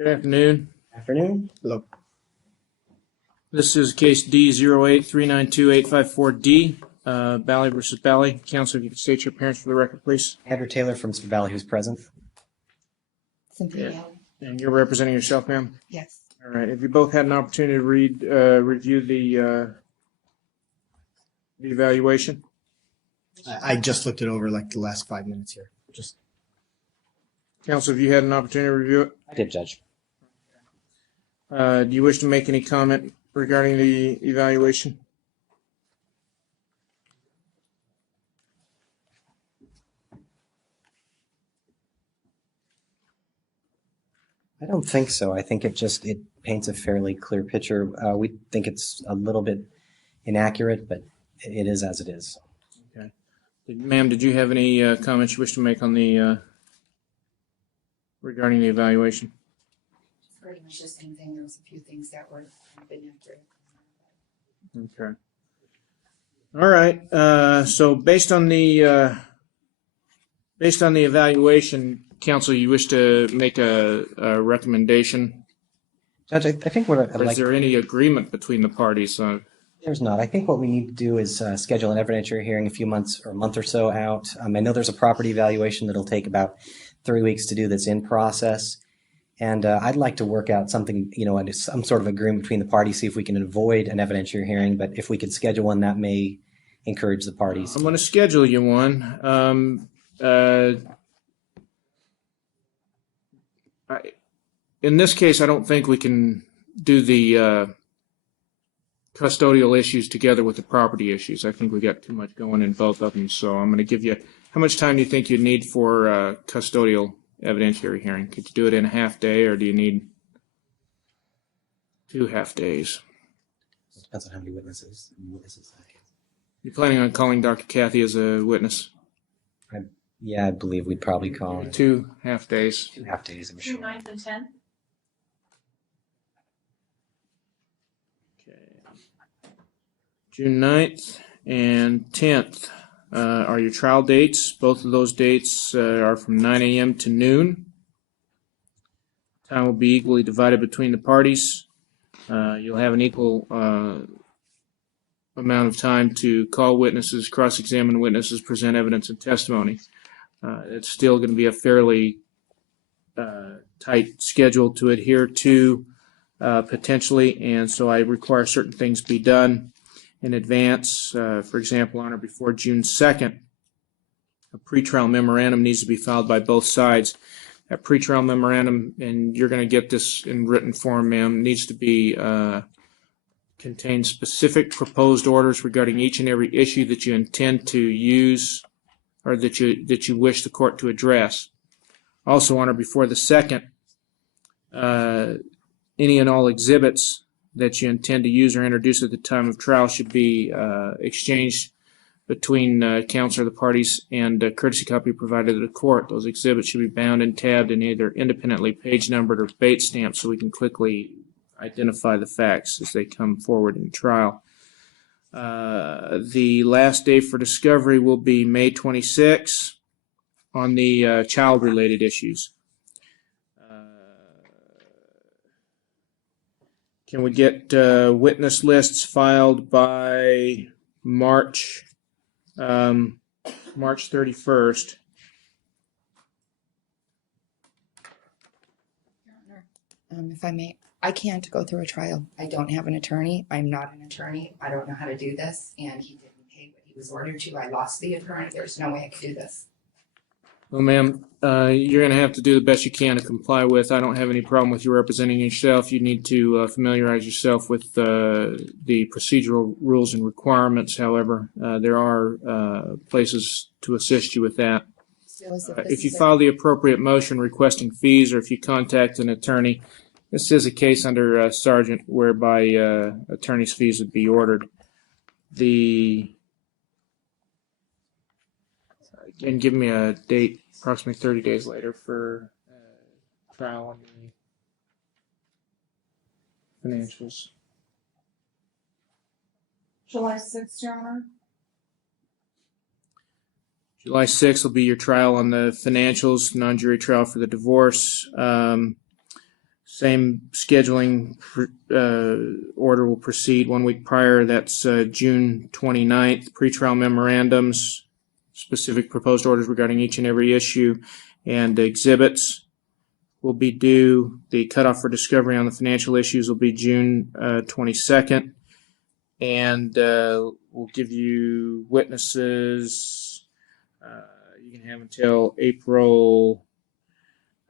Good afternoon. Afternoon. Hello. This is case D08392-854D, Balle versus Balle. Counsel, if you could state your appearance for the record, please. Andrew Taylor from Mr. Balle, who's present. Cynthia. Yeah. And you're representing yourself, ma'am? Yes. All right. Have you both had an opportunity to review the evaluation? I just looked it over like the last 5 minutes here. Counsel, have you had an opportunity to review it? I did, Judge. Do you wish to make any comment regarding the evaluation? I don't think so. I think it paints a fairly clear picture. We think it's a little bit inaccurate, but it is as it is. Okay. Ma'am, did you have any comments you wish to make on the regarding the evaluation? Pretty much the same thing. There was a few things that were inaccurate. Okay. All right. So based on the evaluation, counsel, you wish to make a recommendation? Judge, I think what I'd Or is like... there any agreement between the parties? There's not. I think what we need to do is schedule an evidentiary hearing a month or so out. I know there's a property evaluation that'll take about 3 weeks to do that's in process. And I'd like to work out something, some sort of agreement between the parties, see if we can avoid an evidentiary hearing. But if we could schedule one, that may encourage the parties. I'm going to schedule you one. In this case, I don't think we can do the custodial issues together with the property issues. I think we got too much going in both of them. So I'm going to give you, how much time do you think you need for custodial evidentiary hearing? Could you do it in a half day, or do you need 2 half days? It depends on how many witnesses. You planning on calling Dr. Kathy as a witness? Yeah, I believe we'd probably call it 2 half days. 2 half days, I'm sure. June 9th and 10th? Okay. June 9th and 10th are your trial dates. Both of those dates are from 9 a.m. to noon. Time will be equally divided between the parties. You'll have an equal amount of time to call witnesses, cross-examine witnesses, present evidence and testimony. It's still going to be a fairly tight schedule to adhere to potentially, and so I require certain things be done in advance. For example, on or before June 2nd, a pretrial memorandum needs to be filed by both sides. That pretrial memorandum, and you're going to get this in written form, ma'am, needs to be contain specific proposed orders regarding each and every issue that you intend to use or that you wish the court to address. Also, on or before the 2nd, any and all exhibits that you intend to use or introduce at the time of trial should be exchanged between counsel or the parties, and a courtesy copy provided to the court. Those exhibits should be bound and tabbed and either independently page numbered or bait stamped so we can quickly identify the facts as they come forward in trial. The last day for discovery will be May 26 on the child-related issues. Can we get witness lists filed by March 31st? If I may, I can't go through a trial. I don't have an attorney. I'm not an attorney. I don't know how to do this, and he didn't pay what he was ordered to. I lost the attorney. There's no way I could do this. Well, ma'am, you're going to have to do the best you can to comply with. I don't have any problem with you representing yourself. You need to familiarize yourself with the procedural rules and requirements. However, there are places to assist you with that. If you file the appropriate motion requesting fees, or if you contact an attorney, this is a case under Sergeant whereby attorney's fees would be ordered. And give me a date, approximately 30 days later, for trial on the financials. July 6th, Your Honor. July 6th will be your trial on the financials, non-jury trial for the divorce. Same scheduling order will proceed 1 week prior. That's June 29th. Pretrial memorandums, specific proposed orders regarding each and every issue, and exhibits will be due. The cutoff for discovery on the financial issues will be June 22nd. And we'll give you witnesses. You can have until April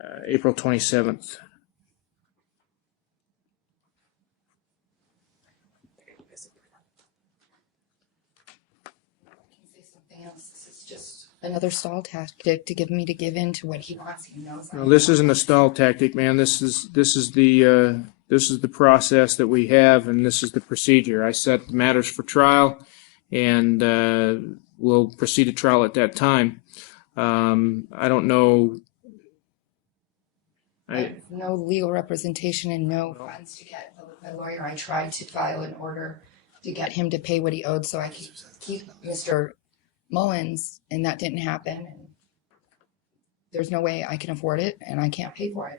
27th. This is just another stall tactic to give me to give in to what he wants. He knows. No, this isn't a stall tactic, man. This is the process that we have, and this is the procedure. I set the matters for trial, and we'll proceed to trial at that time. I don't know. I have no legal representation and no funds to get a lawyer. I tried to file an order to get him to pay what he owed so I could keep Mr. Mullins, and that didn't happen. And there's no way I can afford it, and I can't pay for it.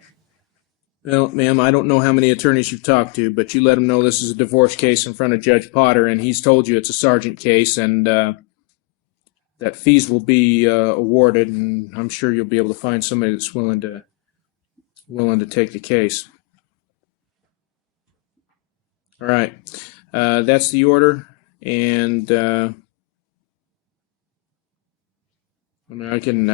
Well, ma'am, I don't know how many attorneys you've talked to, but you let him know this is a divorce case in front of Judge Potter, and he's told you it's a sergeant case, and that fees will be awarded, and I'm sure you'll be able to find somebody that's willing to take the case. All right, that's the order, and I mean,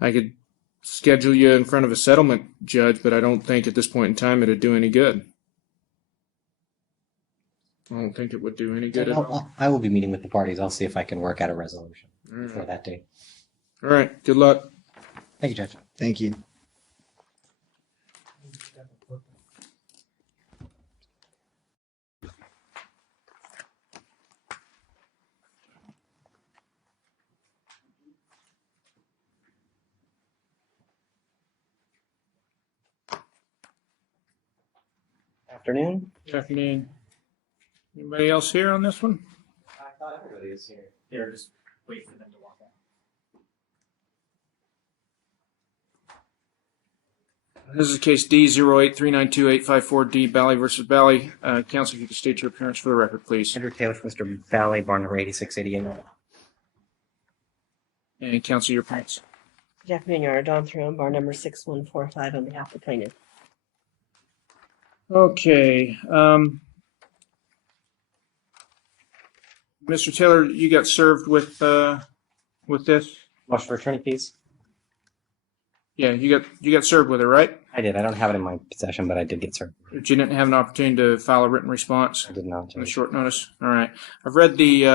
I could schedule you in front of a settlement judge, but I don't think at this point in time it'd do any good. I don't think it would do any good at all. I will be meeting with the parties. I'll see if I can work out a resolution for that date. All right, good luck. Thank you, Judge. Thank you. Afternoon. Good afternoon. Anybody else here on this one? I thought everybody was here. Here, just wait for them to walk out. This is case D08392854D, Balle versus Balle. Counsel, if you could state your appearance for the record, please. Andrew Taylor for Mr. Balle, bar number 8688. And counsel, your appearance. Good afternoon, Your Honor. Dawn Throne, bar number 6145 on behalf of the plaintiff. Okay. Mr. Taylor, you got served with this? Motion for attorney fees? Yeah, you got served with it, right? I did. I don't have it in my possession, but I did get served. But you didn't have an opportunity to file a written response I did not. on a short notice. All right. I've read the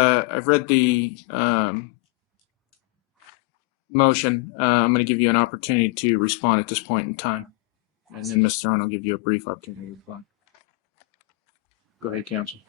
motion. I'm going to give you an opportunity to respond at this point in time, and then Ms. Throne will give you a brief opportunity to respond. Go ahead, counsel.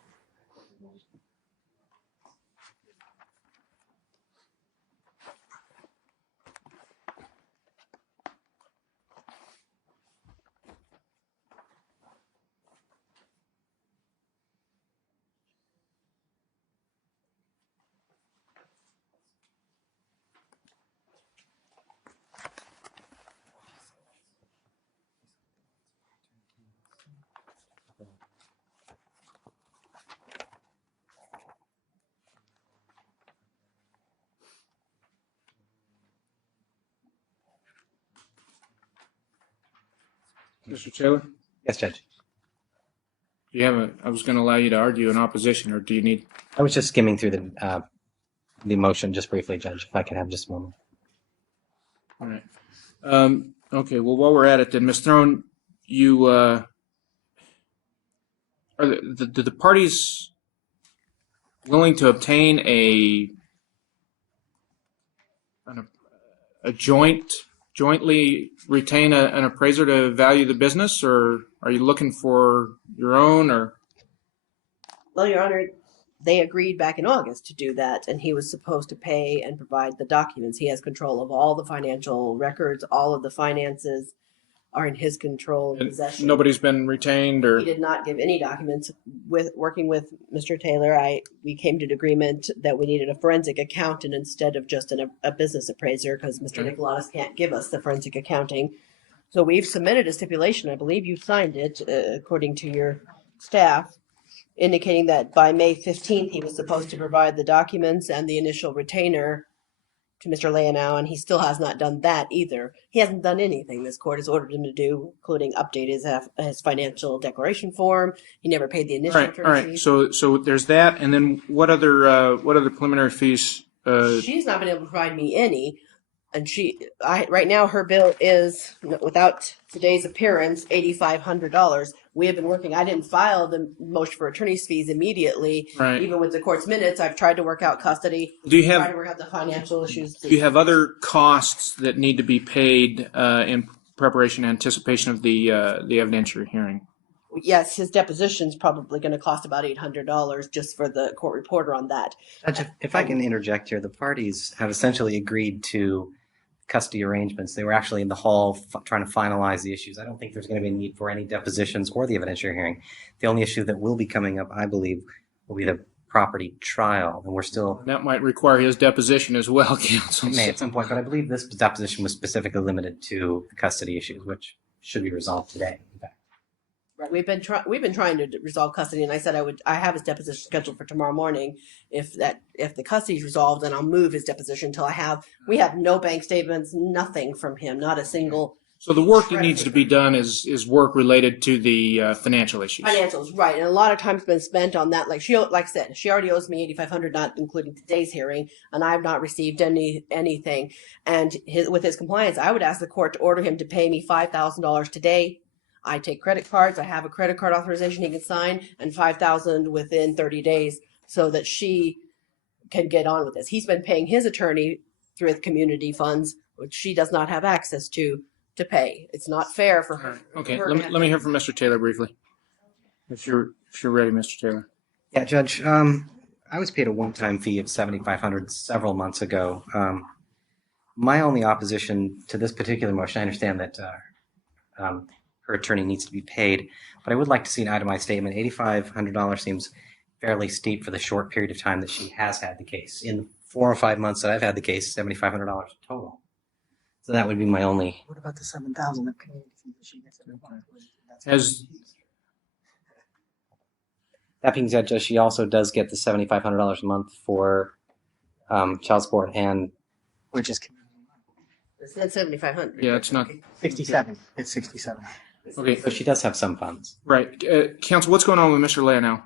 Mr. Taylor, Yes, Judge. do you have I was going to allow you to argue in opposition, or do you need? I was just skimming through the motion just briefly, Judge, if I could have just a moment. All right. Okay. Well, while we're at it, then, Ms. Throne, you are the parties willing to obtain a jointly retain an appraiser to value the business, or are you looking for your own, or? Well, Your Honor, they agreed back in August to do that, and he was supposed to pay and provide the documents. He has control of all the financial records. All of the finances are in his control and possession. Nobody's been retained, or? He did not give any documents. With working with Mr. Taylor, we came to an agreement that we needed a forensic accountant instead of just a business appraiser, because Mr. Okay. Nicolaus can't give us the forensic accounting. So we've submitted a stipulation. I believe you signed it, according to your staff, indicating that by May 15th, he was supposed to provide the documents and the initial retainer to Mr. Leonow, and he still has not done that either. He hasn't done anything this court has ordered him to do, including update his financial declaration form. He never paid the All initial right, all right. fees. So there's that, and then what other preliminary fees? She's not been able to provide me any, and right now her bill is, without today's appearance, $8,500. We have been working. I didn't file the motion for attorney's fees immediately. Right. Even with the court's minutes, I've tried to work out custody. Do you tried have to work out the financial issues. do you have other costs that need to be paid in preparation and anticipation of the evidentiary hearing? Yes, his deposition's probably going to cost about $800 just for the court reporter on that. Judge, if I can interject here, the parties have essentially agreed to custody arrangements. They were actually in the hall trying to finalize the issues. I don't think there's going to be a need for any depositions or the evidentiary hearing. The only issue that will be coming up, I believe, will be the property trial, and we're still. That might require his deposition as well, counsel. It may at some point, but I believe this deposition was specifically limited to the custody issues, which should be resolved today. In fact. Right, we've been trying to resolve custody, and I said I have his deposition scheduled for tomorrow morning. If the custody is resolved, then I'll move his deposition until we have no bank statements, nothing from him, not a single. So the work that needs to be done is work related to the financial issues. Financials, right? And a lot of time's been spent on that. Like I said, she already owes me $8,500, not including today's hearing, and I've not received anything. And with his compliance, I would ask the court to order him to pay me $5,000 today. I take credit cards. I have a credit card authorization he can sign, and $5,000 within 30 days, so that she can get on with this. He's been paying his attorney through the community funds, which she does not have access to pay. It's not fair for her. Okay, let me hear from Mr. Taylor briefly. If you're ready, Mr. Taylor. Yeah, Judge. I was paid a one-time fee of $7,500 several months ago. My only opposition to this particular motion, I understand that her attorney needs to be paid, but I would like to see an itemized statement. $8,500 seems fairly steep for the short period of time that she has had the case. In the 4 or 5 months that I've had the case, $7,500 total. So that would be my only. What about the 7,000 of community fees that she gets? That being said, Judge, she also does get the $7,500 a month for child support and. Which is It's not $7,500. Yeah, it's not 67. It's 67. okay. So she does have some funds. Right, counsel. What's going on with Mr. Leah now?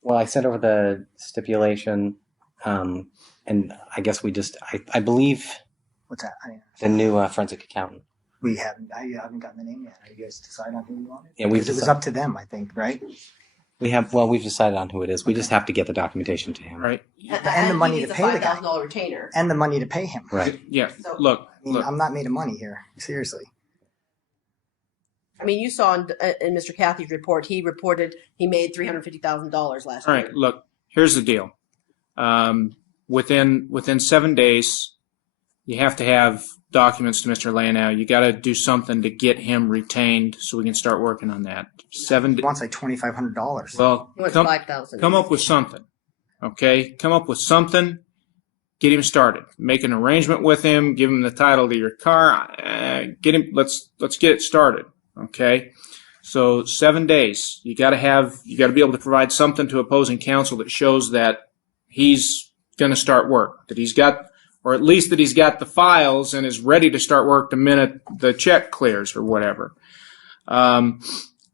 Well, I sent over the stipulation, and I guess I believe What's that? the new forensic accountant. I haven't gotten the name yet. Are you guys decide on who you want it? Yeah, Because it was up to them, I think, right? We've decided on who it is. We just have to get the documentation to him. Right. And the money he to needs pay a the guy. $5,000 retainer. And the money to pay him. Right. Yeah. So- Look. I mean, I'm not made of money here. Seriously. I mean, you saw in Mr. Cathy's report, he reported he made $350,000 last All year. right. Look. Here's the deal. Within 7 days, you have to have documents to Mr. Leonow. You got to do something to get him retained so we can start working on that. He wants like $2,500. Well, He wants come $5,000. up with something. Okay, come up with something. Get him started. Make an arrangement with him. Give him the title to your car. Get him. Let's get it started. Okay. So 7 days. You got to be able to provide something to opposing counsel that shows that he's going to start work. That he's got, or at least that he's got the files and is ready to start work the minute the check clears or whatever.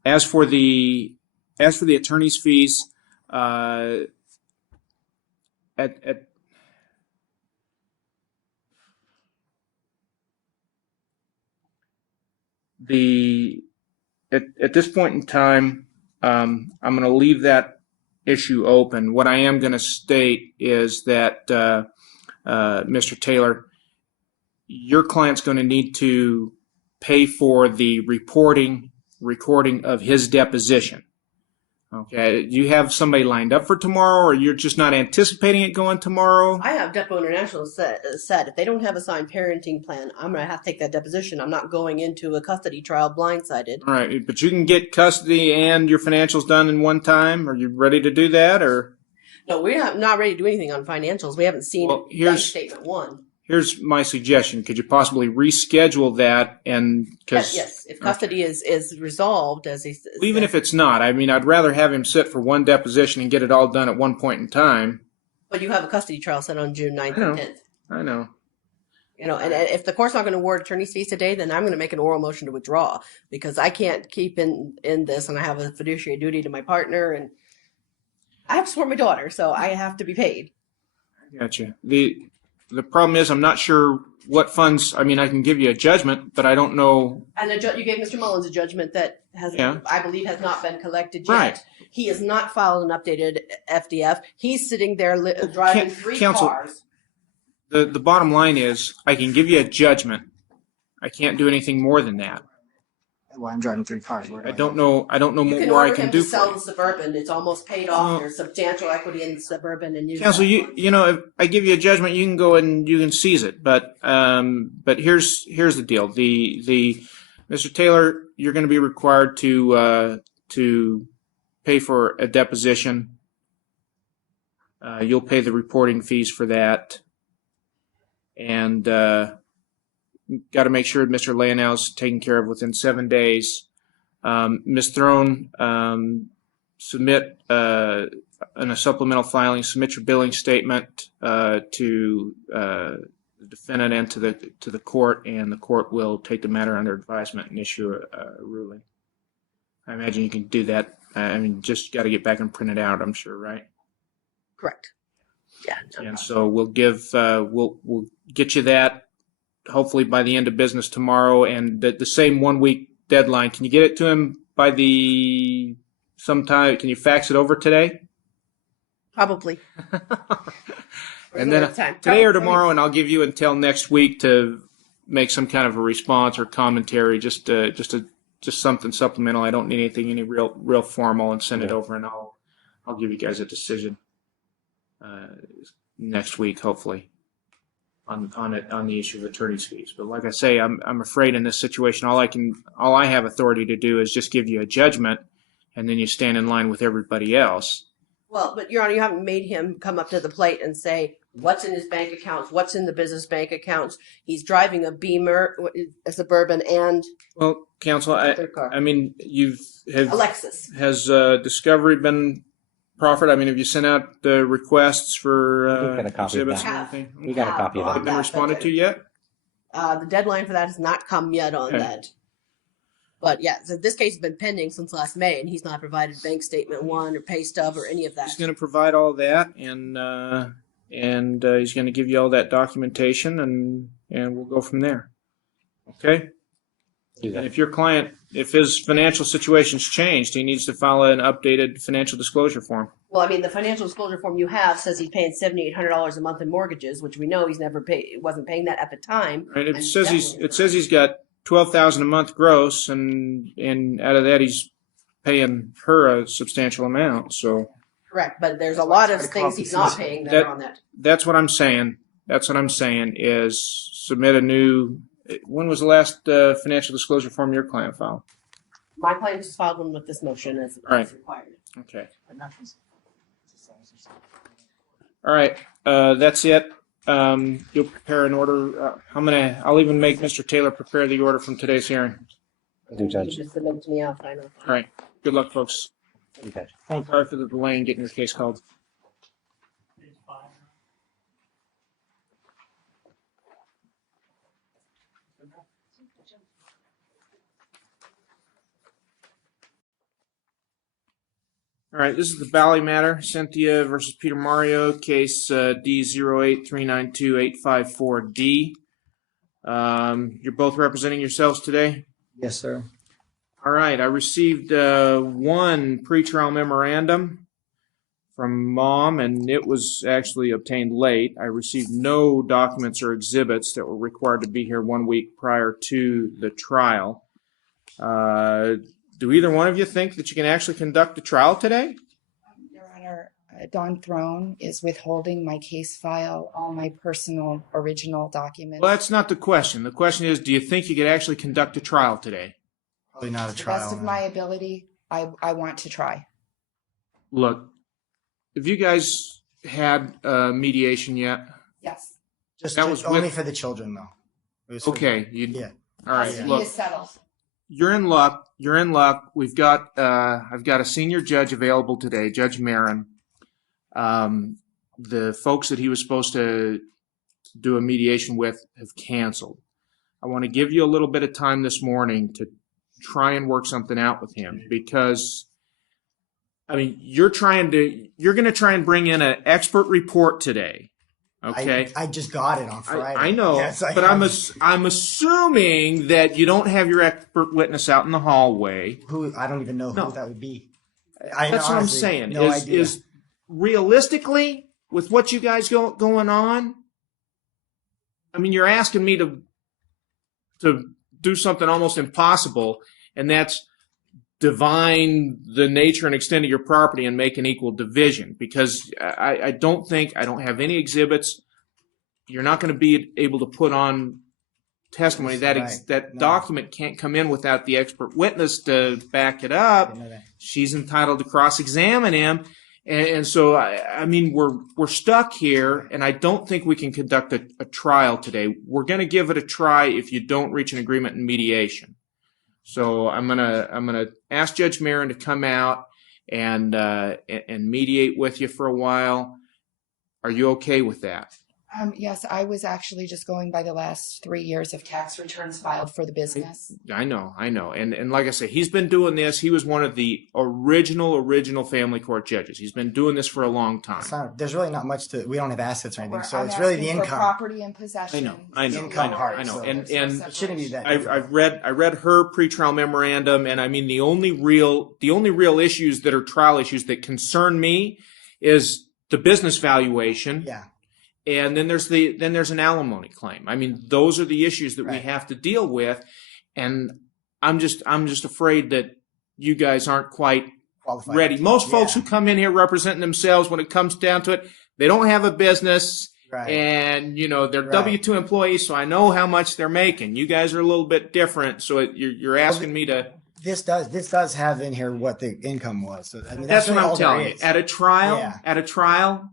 As for the attorney's fees, at this point in time, I'm going to leave that issue open. What I am going to state is that, Mr. Taylor, your client's going to need to pay for the recording of his deposition. Okay, do you have somebody lined up for tomorrow, or you're just not anticipating it going tomorrow? I have Depo International said if they don't have a signed parenting plan, I'm going to have to take that deposition. I'm not going into a custody trial blindsided. All right, but you can get custody and your financials done in one time. Are you ready to do that, or? No, we're not ready to do anything on financials. We haven't seen Well, bank statement one. here's my suggestion. Could you possibly reschedule that? And because Yes, if custody is resolved, as he says. even if it's not, I mean, I'd rather have him sit for one deposition and get it all done at one point in time. But you have a custody trial set on June 9th and 10th. I know. You know, and if the court's not going to award attorney's fees today, then I'm going to make an oral motion to withdraw because I can't keep in this, and I have a fiduciary duty to my partner, and I have to support my daughter, so I have to be paid. Gotcha. The problem is I'm not sure what funds. I mean, I can give you a judgment, but I don't know. And you gave Mr. Mullins a judgment that has, Yeah. I believe, has not been collected yet. Right. He has not filed an updated FDF. He's sitting there driving three Counsel- cars. The bottom line is I can give you a judgment. I can't do anything more than that. Well, I'm driving 3 cars. Where do I don't know. I don't know You can more I order can him do to sell for the you. Suburban. It's almost paid off. Well- There's substantial equity in the Suburban, and Counsel, you know, if I give you a judgment, you can go and you can seize it. But here's the deal. The Mr. Taylor, you're going to be required to pay for a deposition. You'll pay the reporting fees for that, and got to make sure Mr. Leonel's taken care of within 7 days. Ms. Throne, submit in a supplemental filing, submit your billing statement to the defendant and to the court, and the court will take the matter under advisement and issue a ruling. I imagine you can do that. I mean, just got to get back and print it out, I'm sure, right? correct. Yeah. No And so we'll get you that hopefully by the end of business tomorrow, and the same 1 week deadline. Can you get it to him by sometime? Can you fax it over today? Probably. And then today or tomorrow, and I'll give you until next week to make some kind of a response or commentary, just something supplemental. I don't need anything any real formal, and send it over, and I'll give you guys a decision next week, hopefully, on the issue of attorney's fees. But like I say, I'm afraid in this situation, all I have authority to do is just give you a judgment, and then you stand in line with everybody else. Well, but Your Honor, you haven't made him come up to the plate and say what's in his bank accounts, what's in the business bank accounts. He's driving a Beamer, a Suburban, and Well, counsel, third car. I mean, a Lexus. has discovery been proffered? I mean, have you sent out the requests for We've got a copy of exhibits that. and everything? We got a copy of Have it. they been responded to yet? The deadline for that has not come yet on Okay. that. But yeah, so this case has been pending since last May, and he's not provided bank statement one or pay stub or any of that. He's going to provide all that, and he's going to give you all that documentation, and we'll go from there. Okay. Do And that. if his financial situation's changed, he needs to file an updated financial disclosure form. Well, I mean, the financial disclosure form you have says he's paying $7,800 a month in mortgages, which we know he's never paid. Wasn't paying that at the time. Right? It And says definitely- he's got $12,000 a month gross, and out of that he's paying her a substantial amount. So Correct, but there's a lot of things he's not paying that are on that. that's what I'm saying. That's what I'm saying is submit a new. When was the last financial disclosure form your client filed? My client just filed one with this motion as Right. required. Okay. But nothing's. All right. That's it. You'll prepare an order. I'll even make Mr. Taylor prepare the order from today's hearing. Do, You Judge. just submit it to me, I'll sign off. All right. Good luck, folks. Do, Judge. Sorry for the delay in getting your case called. All right, this is the Balle matter, Cynthia versus Peter Mario, case D083928554D. You're both representing yourselves today? Yes, sir. All right, I received one pretrial memorandum from Mom, and it was actually obtained late. I received no documents or exhibits that were required to be here 1 week prior to the trial. Do either one of you think that you can actually conduct a trial today? Your Honor, Dawn Throne is withholding my case file, all my personal original documents. Well, that's not the question. The question is, do you think you could actually conduct a trial today? Probably not a To the trial. best of my ability, I want to try. Look, have you guys had mediation yet? Yes. That was only with- for the children, though. It was for- Okay. Yeah. All right. Custody Look, is settled. you're in luck. You're in luck. We've got I've got a senior judge available today, Judge Marin. The folks that he was supposed to do a mediation with have canceled. I want to give you a little bit of time this morning to try and work something out with him, because I mean, you're going to try and bring in an expert report today. Okay. I just got it on Friday. I know, Yes, I but have. I'm assuming that you don't have your expert witness out in the hallway. Who I don't even know No. who that would be. That's what I'm honestly, saying. No idea. Is realistically, with what you guys going on, I mean, you're asking me to do something almost impossible, and that's divine the nature and extent of your property and make an equal division, because I don't have any exhibits. You're not going to be able to put on testimony. Right. That No. document can't come in without the expert witness to back it up. Didn't know that. She's entitled to cross-examine him. And so, I mean, we're stuck here, and I don't think we can conduct a trial today. We're going to give it a try if you don't reach an agreement in mediation. So I'm gonna ask Judge Marin to come out and mediate with you for a while. Are you okay with that? Yes, I was actually just going by the last 3 years of tax returns filed for the business. I know. And like I say, he's been doing this. He was one of the original family court judges. He's been doing this for a long time. There's really not much to. We don't have assets or anything, so I'm it's really the asking for income. Property and possession. I know. Income part, I know. so And it shouldn't be that. I read her pretrial memorandum, and I mean the only real issues that are trial issues that concern me is the business valuation. Yeah. And then there's an alimony claim. I mean, those are the issues that we Right. have to deal with, and I'm just afraid that you guys aren't quite Qualified. ready. Most folks Yeah. who come in here representing themselves, when it comes down to it, they don't have a business, Right. and they're Right. W-2 employees, so I know how much they're making. You guys are a little bit different, so you're asking me to. This does have in here what the income was. So I mean, That's what really I'm all there telling you. is. At a trial,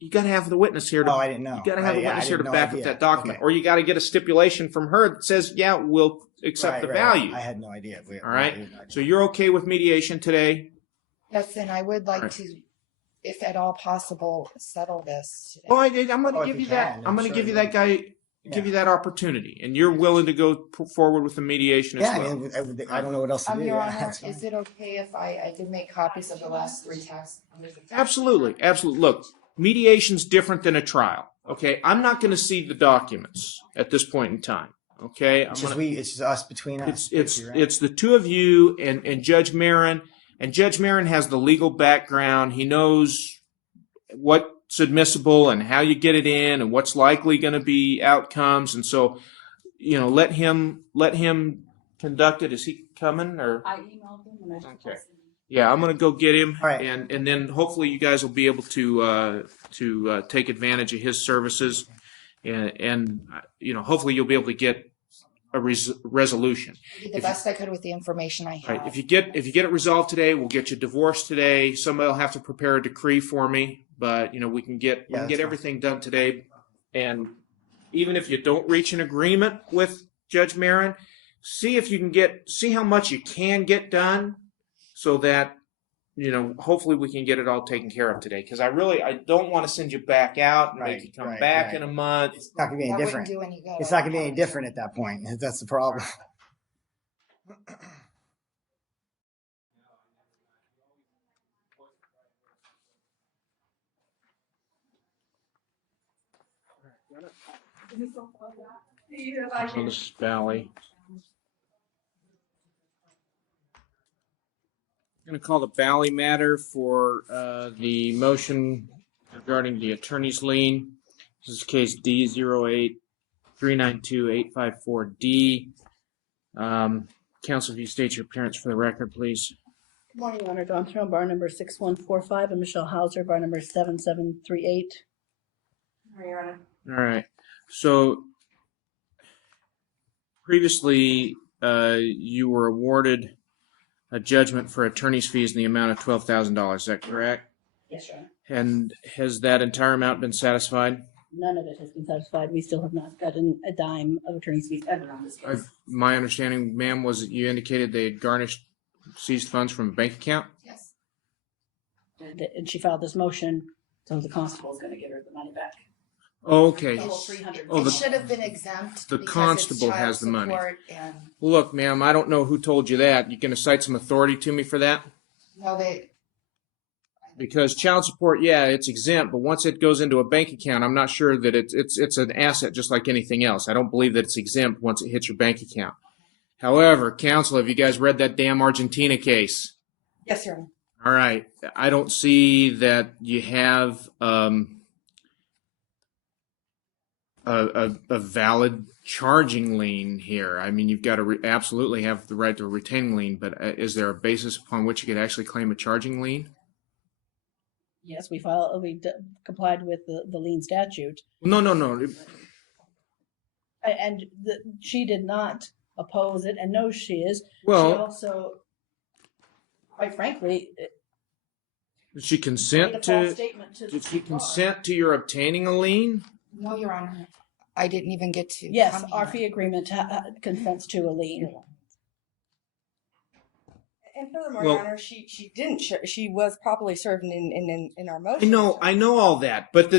you got to have the witness here to. Oh, I didn't know. You got to have a Yeah, I witness here to didn't know back up idea. that document, Okay. or you got to get a stipulation from her that says, "Yeah, we'll accept the Right. value." I had no idea. All right. So you're okay with mediation today? Yes, and I would like Right. to, if at all possible, settle this today. Well, I'm going Oh, to if give you you that. can, I'm I'm going to sure give you you that guy. Give you that opportunity, and you're willing to go forward with the mediation Yeah, as well. I mean, I don't know what else to do. Your Yeah, Honor, that's fine. is it okay if I did make copies of the last 3 tax? Absolutely. Look, mediation's different than a trial. Okay, I'm not going to see the documents at this point in time. Okay, It's just us between us. It's the two of you and Judge Marin, and Judge Marin has the legal background. He knows what's admissible and how you get it in and what's likely going to be outcomes, and so let him conduct it. Is he coming or? I emailed him and I Okay. Yeah, I'm going to go get him, All right. and then hopefully you guys will be able to take advantage of his services, and hopefully you'll be able to get a resolution. I did the best I could with the information I have. Right. If you get it resolved today, we'll get you divorced today. Somebody will have to prepare a decree for me, but we can get that's fine. everything done today. And even if you don't reach an agreement with Judge Marin, see if you can see how much you can get done, so that hopefully we can get it all taken care of today. Because I don't want to send you back out and make you come back in a month. It's not going to be any That different. wouldn't do any good. It's not going to be any different at that point. That's the problem. So this is Balle. I'm going to call the Balle matter for the motion regarding the attorney's lien. This is case D08392-854D. Counsel, if you state your appearance for the record, please. Good morning, Your Honor. Dawn Throne, bar number 6145, and Michelle Hauser, bar number 7738. Your Honor. All right. So previously, you were awarded a judgment for attorney's fees in the amount of $12,000. Is that correct? Yes, Your Honor. And has that entire amount been satisfied? None of it has been satisfied. We still have not gotten a dime of attorney's fees ever on this case. My understanding, ma'am, was that you indicated they had garnished seized funds from a bank account? Yes. And she filed this motion, so the constable is going to give her the money back. Okay. The whole 300. Oh, It should have been exempt. the because constable it's child has the money. support And Well, look, ma'am, I don't know who told you that. You going to cite some authority to me for that? no, Because child support, yeah, it's exempt, but once it goes into a bank account, I'm not sure that it's an asset just like anything else. I don't believe that it's exempt once it hits your bank account. However, counsel, have you guys read that damn Argentina case? Yes, Your Honor. All right. I don't see that you have a valid charging lien here. I mean, you've got to absolutely have the right to a retaining lien, but is there a basis upon which you could actually claim a charging lien? Yes, we complied with the lien statute. No. And she did not oppose it, and no, she is. Well- she also, quite frankly, Did she made consent a false to? statement to Did she consent to your obtaining a lien? no, Your Honor. I didn't even get to. Yes, come our here. fee agreement consents to a lien. And furthermore, Well- Your Honor, she didn't. She was properly served in our motion. I know all that, but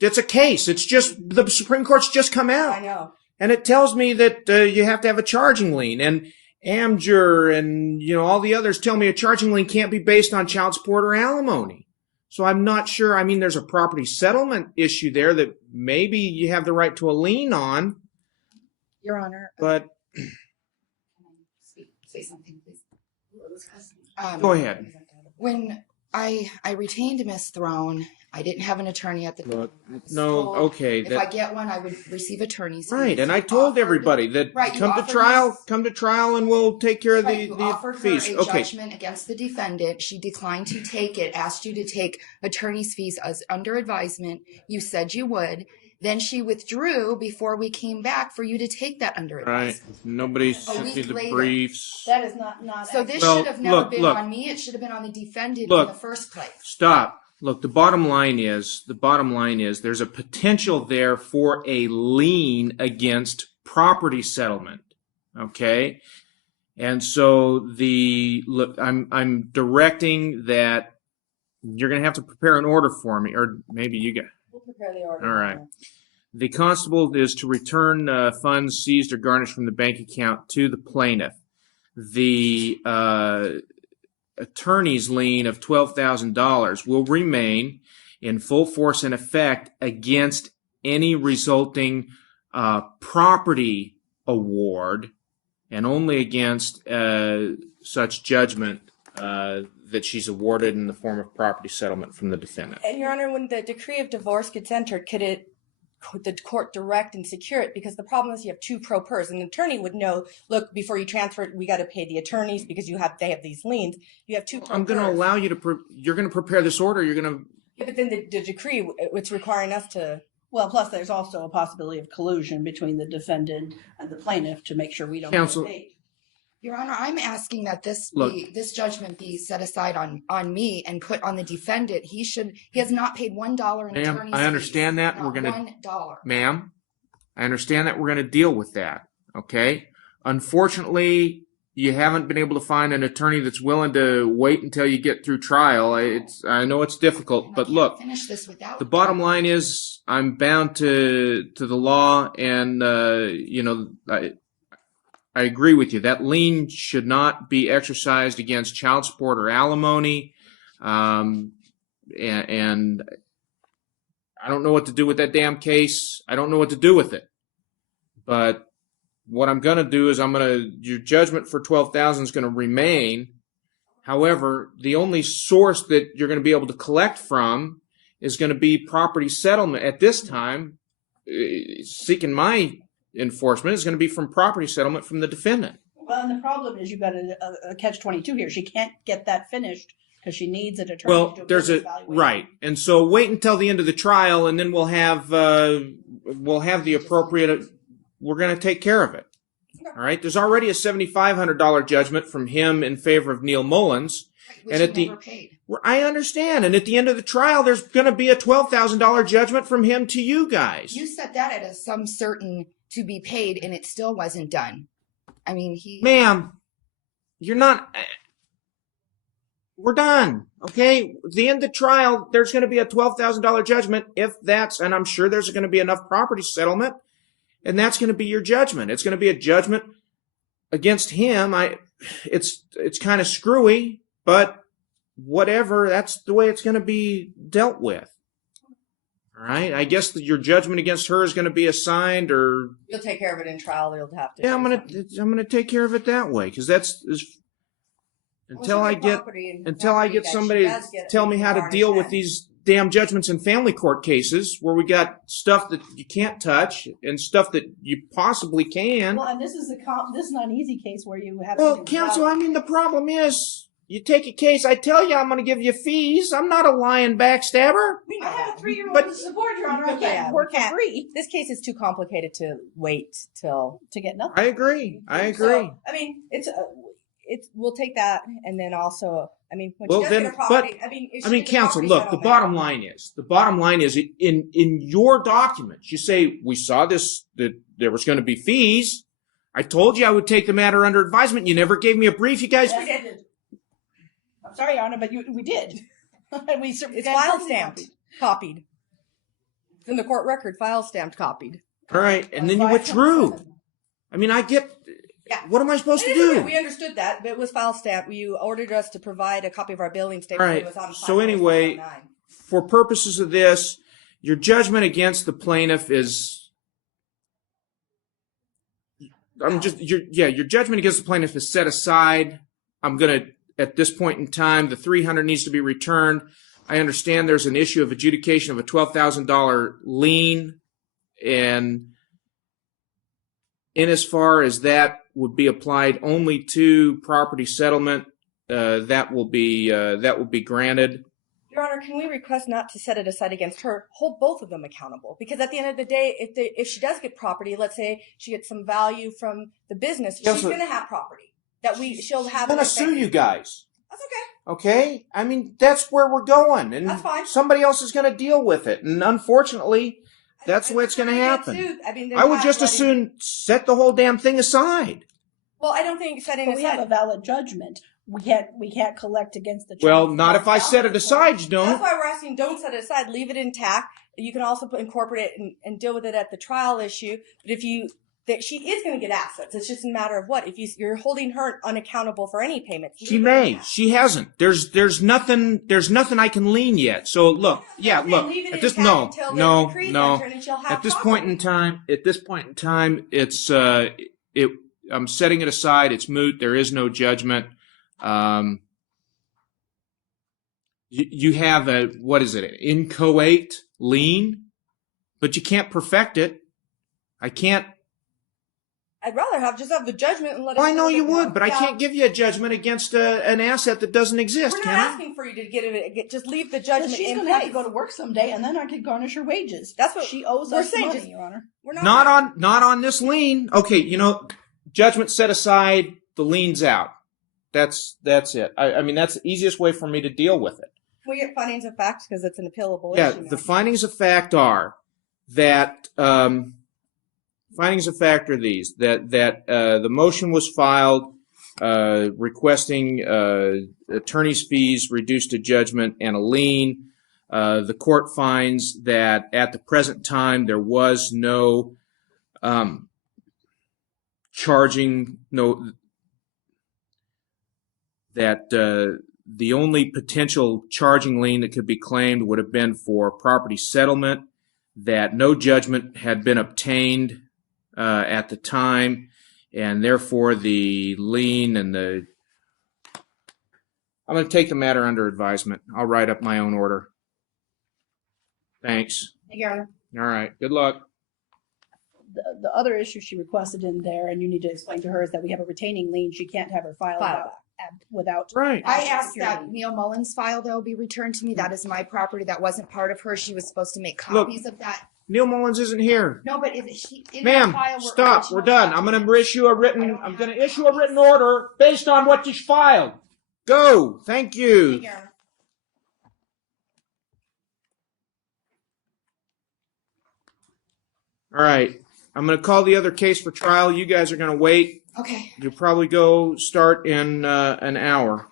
it's a case. It's just the Supreme Court's just come out. I know. And it tells me that you have to have a charging lien. And Amjur and all the others tell me a charging lien can't be based on child support or alimony. So I'm not sure. I mean, there's a property settlement issue there that maybe you have the right to a lien on, Your Honor. but Can I say something, please? go ahead. When I retained Miss Throne, I didn't have an attorney at the time. Look, I was no, told okay, If that- I get one, I would receive attorney's Right, fees. and I You told offered- everybody that Right, you come to offered trial, and we'll take care of Right, you the offered her fees. a Okay, judgment against the defendant. She declined to take it, asked you to take attorney's fees as under advisement. You said you would. Then she withdrew before we came back for you to take that under right. advisement. Nobody A sent me week the later. briefs. That is not So this Well, should have never look, been look. on me. It should have been on the defendant Look. in the first place. Stop. Look, the bottom line is there's a potential there for a lien against property settlement. Okay? And so I'm directing that you're going to have to prepare an order for me, or maybe you get. We'll prepare the order. All Your right. Honor. The constable is to return funds seized or garnished from the bank account to the plaintiff. The attorney's lien of $12,000 will remain in full force and effect against any resulting property award, and only against such judgment that she's awarded in the form of property settlement from the defendant. And Your Honor, when the decree of divorce gets entered, could the court direct and secure it? Because the problem is you have two pro pers. An attorney would know, look, before you transfer it, we got to pay the attorneys because they have these liens. You have two pro pers. I'm going to allow you to, you're going to prepare this order. You're going to, Yeah, but then the decree, it's requiring us to. Well, plus there's also a possibility of collusion between the defendant and the plaintiff to make sure we don't Counsel- get paid. Your Honor, I'm asking that this Look. this judgment be set aside on me and put on the defendant. He has not paid $1 in Ma'am, attorney's I understand fees. that. Not We're gonna- $1. ma'am, I understand that we're going to deal with that. Okay? Unfortunately, you haven't been able to find an attorney that's willing to wait until you get through trial. I know it's difficult, And I but can't look, finish this without the bottom line is I'm bound to the law, and I agree with you. That lien should not be exercised against child support or alimony, and I don't know what to do with that damn case. I don't know what to do with it. But what I'm going to do is your judgment for $12,000 is going to remain. However, the only source that you're going to be able to collect from is going to be property settlement. At this time, seeking my enforcement is going to be from property settlement from the defendant. Well, and the problem is you've got a catch-22 here. She can't get that finished because she needs an attorney Well, to do a there's business a valuation. right, and so wait until the end of the trial, and then we'll have the appropriate. We're going to take care of it. All right. There's already a $7,500 judgment from him in favor of Neil Mullins. Which And he at the never paid. I understand. And at the end of the trial, there's going to be a $12,000 judgment from him to you guys. You set that at some certain to be paid, and it still wasn't done. I mean, Ma'am, you're not. We're done. Okay? At the end of the trial, there's going to be a $12,000 judgment if that's, and I'm sure there's going to be enough property settlement, and that's going to be your judgment. It's going to be a judgment against him. It's kind of screwy, but whatever, that's the way it's going to be dealt with. All right? I guess that your judgment against her is going to be assigned, or You'll take care of it in trial. You'll have to. yeah, do I'm something. gonna take care of it that way, because that's until Well, I she's get property and until I property get that she somebody to does get tell me how to garnished deal with then. these damn judgments in family court cases where we got stuff that you can't touch and stuff that you possibly can. Well, and this is this is not an easy case where you have. Well, something counsel, without- I mean, the problem is, you take a case, I tell you I'm going to give you fees. I'm not a lying backstabber. We know I have that. a 3-year-old But- to support, Your Honor. I Yeah, can't we work for can't. free This case is too complicated to wait till. to get nothing. I agree. So, I mean, we'll take that, and then also, I mean, when Well, she does then, get a property, but counsel, look, the bottom line is in your documents, you say, we saw this, that there was going to be fees. I told you I would take the matter under advisement. You never gave me a brief. You guys, Yes, we did. I'm sorry, Your Honor, but we did. It's file stamped, copied. It's in the court record, file stamped, copied. all right, and then you withdrew. I mean, I get, Yeah. what am I supposed to It is okay. do? We understood that, but it was file stamped. You ordered us to provide a copy of our billing All statement. right, It was on so anyway, 5/4/2009. for purposes of this, your judgment against the plaintiff is, your judgment against the plaintiff is set aside. I'm going to, at this point in time, the $300 needs to be returned. I understand there's an issue of adjudication of a $12,000 lien, and in as far as that would be applied only to property settlement, that will be granted. Your Honor, can we request not to set it aside against her? Hold both of them accountable, because at the end of the day, if she does get property, let's say she gets some value from the business, Yes, she's but- going to have property that she'll have. I'm going to in her sue bank. you guys. That's okay. Okay? I mean, that's where we're going. And That's fine. somebody else is going to deal with it. And unfortunately, that's the way it's going to happen. I mean, I would just as soon set the whole damn thing aside. Well, I don't think setting But we have a aside. valid judgment. We can't collect against the. Well, child. not if I set it aside, you That's don't. why we're asking, don't set it aside. Leave it intact. You can also incorporate it and deal with it at the trial issue. But that she is going to get assets. It's just a matter of what. If you're holding her unaccountable for any payments. She may. She hasn't. There's nothing I can lean yet. So look, Leave it at this intact until the decree's entered and she'll have At this property. point in time, it's I'm setting it aside. It's moot. There is no judgment. You have an inchoate lien, but you can't perfect it. I can't. I'd rather just have the judgment and let. Well, us I know you that would, but I yeah, can't give you a judgment against an asset that doesn't exist, We're can not I? asking for you to get it. Just leave the But judgment she's in going to have place. to go to work someday, and then I could garnish her wages. That's what she owes we're us saying, money, just- Your Honor. We're Not on this lien. Okay, judgment set aside, the lien's out. That's it. I mean, that's the easiest way for me to deal with it. Can we get findings of facts because it's an appealable Yeah, issue now. the findings of fact are that these: that the motion was filed requesting attorney's fees reduced to judgment and a lien. The court finds that at the present time there was no that the only potential charging lien that could be claimed would have been for property settlement, that no judgment had been obtained at the time, and therefore the lien and the... I'm going to take the matter under advisement. I'll write up my own order. Thanks. Your Honor. All right. Good luck. The other issue she requested in there, and you need to explain to her, is that we have a retaining lien. She can't have her file without. Right. I asked that Neil Mullins' file, though, be returned to me. That is my property. That wasn't part of her. She was supposed to make copies of that. Neil Mullins isn't here. No, but if she in Ma'am, that file were stop. original We're done. I'm going to documents. issue a written order based on what you filed. Go. Thank you. Thank you, Your Honor. All right. I'm going to call the other case for trial. You guys are going to wait. Okay. You'll probably go start in an hour.